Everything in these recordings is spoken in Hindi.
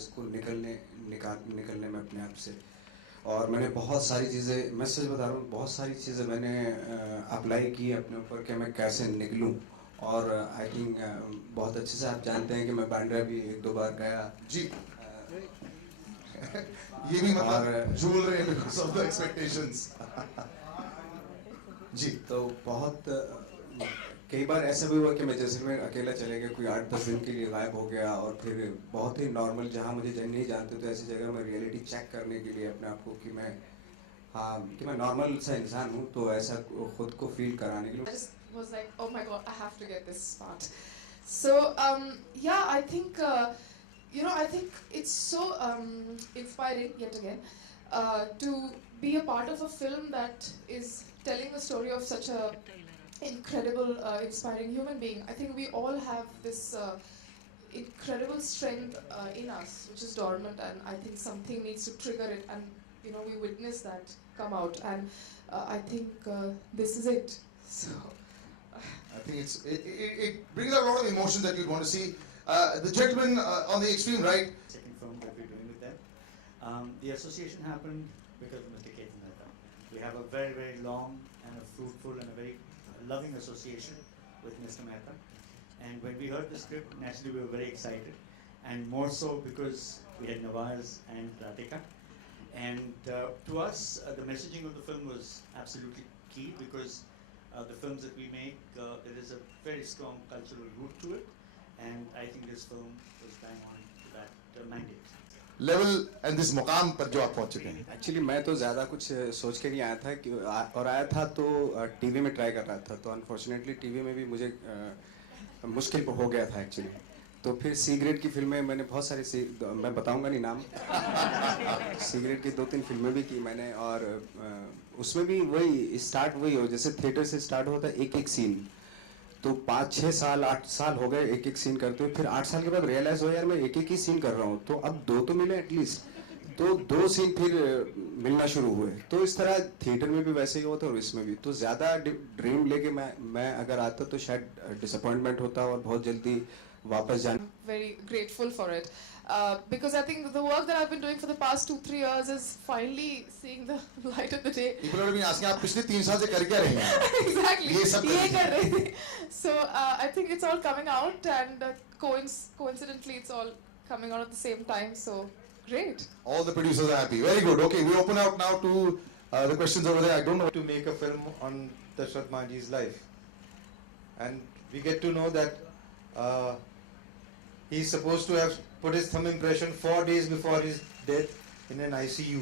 इसको निकलने में अपने आप से। और मैंने बहुत सारी चीज़ें, मैं सच बता रहा हूँ, बहुत सारी चीज़ें मैंने अप्लाई की अपने ऊपर कि मैं कैसे निकलूँ। और आई थिंक बहुत अच्छे से आप जानते हैं कि मैं बांद्रा भी एक दो बार गया जी। ये भी मतलब और झूल रहे हैं बिकॉज ऑफ द एक्सपेक्टेशंस। जी। तो बहुत कई बार ऐसा भी हुआ कि मैं जैसलमेर अकेला चले गया, कोई 8-10 दिन के लिए गायब हो गया, और फिर बहुत ही नॉर्मल, जहाँ मुझे नहीं जानते तो ऐसी जगह मैं रियलिटी चेक करने के लिए अपने आप को कि मैं, हाँ, कि मैं नॉर्मल सा इंसान हूँ, तो ऐसा खुद को फील कराने के लिए। I just was like, oh my god, I have to get this part. So yeah, I think I think it's so inspiring yet again to be a part of a film that is telling the story of such a incredible, inspiring human being. I think we all have this incredible strength in us, which is dormant, and I think something needs to trigger it, and we witness that come out, and I think this is it. So. I think it brings out a lot of emotion that you'd want to see. The gentleman on the extreme right. Second film that we're doing with them. The association happened because of Mr. Ketan Mehta. We have a very, very long and a fruitful and a very loving association with Mr. Mehta. And when we heard the script, naturally we were very excited. And more so because we had Nawaz and Radhika. And to us, the messaging of the film was absolutely key because the films that we make, there is a very strong cultural root to it, and I think this film was bang on to that mandate. Level and this मुकाम पर जो आप पहुंच चुके हैं। एक्चुअली मैं तो ज़्यादा कुछ सोच के नहीं आया था कि और आया था तो टीवी में ट्राई कर रहा था, तो अनफॉर्चुनेटली टीवी में भी मुझे मुश्किल हो गया था एक्चुअली। तो फिर सी ग्रेड की फिल्में मैंने बहुत सारी मैं बताऊंगा नहीं नाम। सी ग्रेड की 2-3 फिल्में भी की मैंने, और उसमें भी वही स्टार्ट वही हो, जैसे थिएटर से स्टार्ट होता है एक एक सीन, तो 5-6 साल 8 साल हो गए एक एक सीन करते हुए। फिर 8 साल के बाद रियलाइज हो यार मैं एक एक ही सीन कर रहा हूँ, तो अब 2 तो मिले एटलीस्ट, तो 2 सीन फिर मिलना शुरू हुए। तो इस तरह थिएटर में भी वैसे ही होता और इसमें भी। तो ज़्यादा ड्रीम लेके मैं अगर आता तो शायद डिसअपॉइंटमेंट होता और बहुत जल्दी वापस जाना। Very grateful for it. Because I think the work that I've been doing for the past 2-3 years is finally seeing the light of the day. People are being asking आप पिछले 3 साल से कर क्या रहे हैं? Exactly. ये सब ये कर रहे थे. So I think it's all coming out, and coincidentally it's all coming out at the same time. So great. All the producers are happy. Very good. Okay, we open out now to the questions over there. I don't know. To make a film on Dashrath Manjhi's life, and we get to know that he's supposed to have put his thumb impression 4 days before his death in an ICU.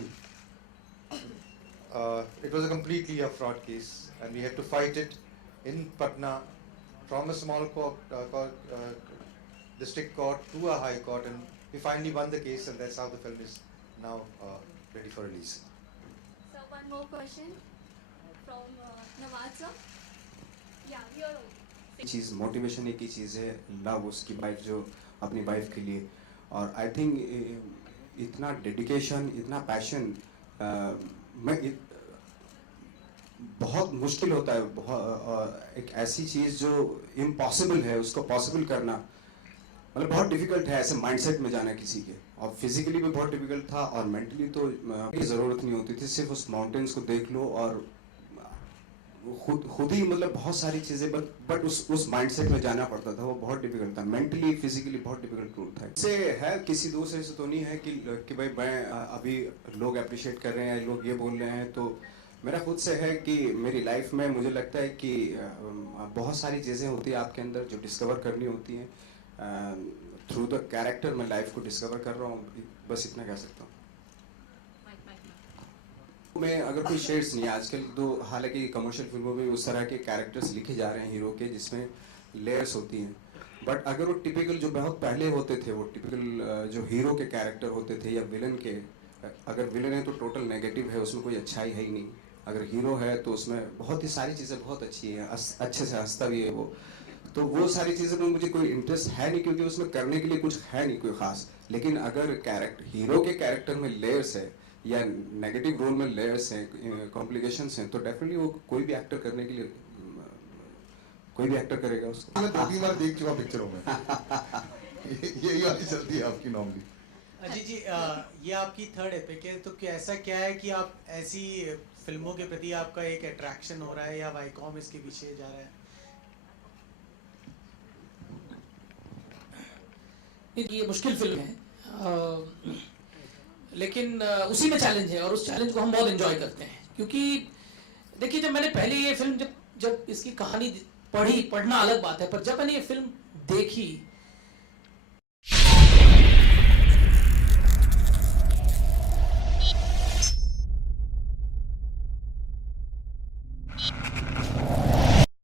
It was a completely a fraud case, and we had to fight it in Patna from a small district court to a high court, and we finally won the case, and that's how the film is now ready for release. So one more question from Nawaz sir. Yeah, you're okay. Cheese motivation एक ही चीज़ है, लव उसकी वाइफ जो अपनी वाइफ के लिए, और आई थिंक इतना डेडिकेशन, इतना पैशन बहुत मुश्किल होता है। एक ऐसी चीज़ जो इम्पॉसिबल है उसको पॉसिबल करना मतलब बहुत डिफिकल्ट है, ऐसे माइंडसेट में जाना किसी के। और फिजिकली भी बहुत डिफिकल्ट था, और मेंटली तो ज़रूरत नहीं होती थी, सिर्फ उस माउंटेन्स को देख लो और खुद ही मतलब बहुत सारी चीज़ें, बट उस माइंडसेट में जाना पड़ता था। वो बहुत डिफिकल्ट था, मेंटली फिजिकली बहुत डिफिकल्ट रोल था। इससे है किसी दूसरे से तो नहीं है कि भाई मैं अभी लोग अप्रिशिएट कर रहे हैं, लोग ये बोल रहे हैं, तो मेरा खुद से है कि मेरी लाइफ में मुझे लगता है कि बहुत सारी चीज़ें होती हैं आपके अंदर जो डिस्कवर करनी होती हैं। थ्रू द कैरेक्टर मैं लाइफ को डिस्कवर कर रहा हूँ, बस इतना कह सकता हूँ। में अगर कोई शेड्स नहीं है आजकल, तो हालांकि कमर्शियल फिल्मों में उस तरह के कैरेक्टर्स लिखे जा रहे हैं हीरो के जिसमें लेयर्स होती हैं, बट अगर वो टिपिकल जो बहुत पहले होते थे, वो टिपिकल जो हीरो के कैरेक्टर होते थे या विलन के, अगर विलन है तो टोटल नेगेटिव है, उसमें कोई अच्छाई है ही नहीं। अगर हीरो है तो उसमें बहुत ही सारी चीज़ें बहुत अच्छी हैं, अच्छे से हंसता भी है वो, तो वो सारी चीज़ें में मुझे कोई इंटरेस्ट है नहीं, क्योंकि उसमें करने के लिए कुछ है नहीं कोई ख़ास। लेकिन अगर हीरो के कैरेक्टर में लेयर्स है या नेगेटिव रोल में लेयर्स हैं, कॉम्प्लिकेशंस हैं, तो डेफिनेटली वो कोई भी एक्टर करने के लिए कोई भी एक्टर करेगा उसको। मैं 2-3 बार देख चुका पिक्चरों में। यही वाली चलती है आपकी नॉर्मली। अजीत जी ये आपकी थर्ड एपिक है, तो क्या ऐसा क्या है कि आप ऐसी फिल्मों के प्रति आपका एक अट्रैक्शन हो रहा है या वाईकॉम इसके पीछे जा रहा है? ये मुश्किल फिल्म है, लेकिन उसी में चैलेंज है और उस चैलेंज को हम बहुत एंजॉय करते हैं। क्योंकि देखिए, जब मैंने पहले ये फिल्म जब इसकी कहानी पढ़ना अलग बात है, पर जब मैंने ये फिल्म देखी